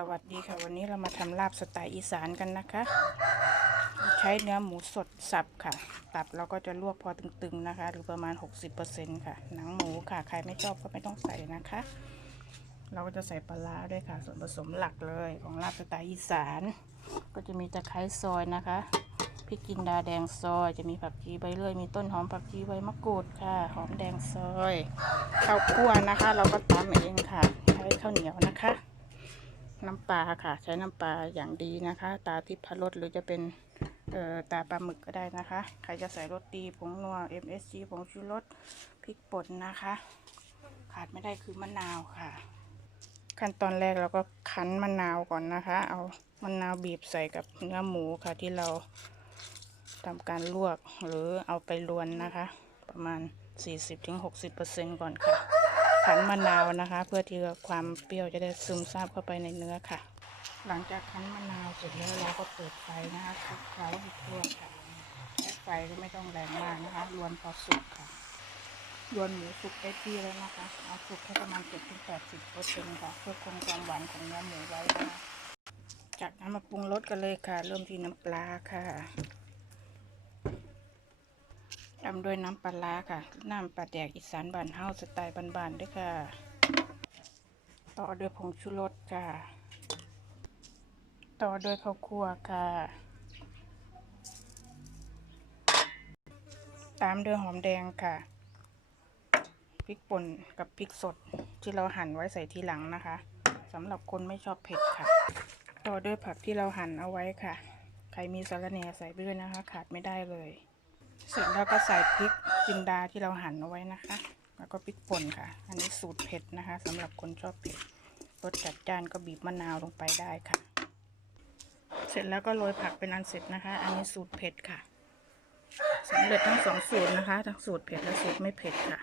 สวัสดีค่ะ วันนี้เรามาทำลาบสไตล์อีสานกันนะคะ ใช้เนื้อหมูสดสับค่ะ ตับเราก็จะลวกพอตึงๆนะคะ หรือประมาณ 60%ค่ะ หนังหมูค่ะ ใครไม่ชอบก็ไม่ต้องใส่นะคะ เราก็จะใส่ปลาร้าด้วยค่ะ ส่วนผสมหลักเลยของลาบสไตล์อีสาน ก็จะมีตะไคร้ซอยนะคะพริกจินดาแดงซอย จะมีผักชีใบเลื่อย มีต้นหอมผักชีใบมะกรูดค่ะ หอมแดงซอยข้าวคั่วนะคะ เราก็ตำเองค่ะ ใช้ข้าวเหนียวนะคะ น้ำปลาค่ะ ใช้น้ำปลาอย่างดีนะคะ ตาทิพรสหรือจะเป็นตาปลาหมึกก็ได้นะคะ ใครจะใส่รสดีผงนัว MSG ผงชูรสพริกป่นนะคะ ขาดไม่ได้คือมะนาวค่ะ ขั้นตอนแรกเราก็คั้นมะนาวก่อนนะคะ เอามะนาวบีบใส่กับเนื้อหมูค่ะที่เราทำการลวกหรือเอาไปรวนนะคะ ประมาณ 40-60%ก่อนค่ะ ขันมะนาวนะคะ เพื่อที่ความเปรี้ยวจะได้ซึมซาบเข้าไปในเนื้อค่ะ หลังจากคั้นมะนาวเสร็จแล้วเราก็เปิดไฟนะคะคลุกเคล้าให้ทั่วค่ะไฟก็ไม่ต้องแรงมากนะคะรวนพอสุกค่ะรวนหมูสุกได้ที่แล้วนะคะ เอาสุกแค่ประมาณ7-80%เปอร์เซ็นต์ค่ะ เพื่อคงความหวานของเนื้อหมูไว้นะคะจากนั้นมาปรุงรสกันเลยค่ะ เริ่มที่น้ำปลาค่ะ ตามด้วยน้ำปลาร้าค่ะ น้ำปลาแดกอีสานบ้านเฮาสไตล์บ้านๆด้วยค่ะ ต่อด้วยผงชูรสค่ะ ต่อด้วยข้าวคั่วค่ะ ตามด้วยหอมแดงค่ะ พริกป่นกับพริกสดที่เราหั่นไว้ใส่ทีหลังนะคะสำหรับคนไม่ชอบเผ็ดค่ะ ต่อด้วยผักที่เราหั่นเอาไว้ค่ะ ใครมีสาระแหน่ใส่ไปด้วยนะคะ ขาดไม่ได้เลย เสร็จแล้วก็ใส่พริกจินดาที่เราหั่นเอาไว้นะคะ แล้วก็พริกป่นค่ะ อันนี้สูตรเผ็ดนะคะสำหรับคนชอบเผ็ดรสจัดจ้านก็บีบมะนาวลงไปได้ค่ะ เสร็จแล้วก็โรยผักเป็นอันเสร็จนะคะ อันนี้สูตรเผ็ดค่ะสำเร็จทั้งสองสูตรนะคะ ทั้งสูตรเผ็ดและสูตรไม่เผ็ดค่ะ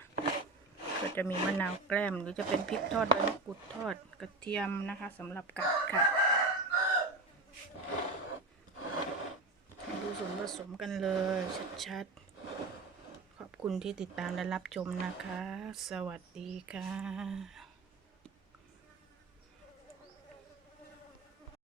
ก็จะมีมะนาวแกล้มหรือจะเป็นพริกทอดใบมะกรูดทอดกระเทียมนะคะสำหรับกัดค่ะมาดูส่วน ผสมกันเลย ชัดๆ ขอบคุณที่ติดตามและรับชมนะคะ สวัสดีค่ะ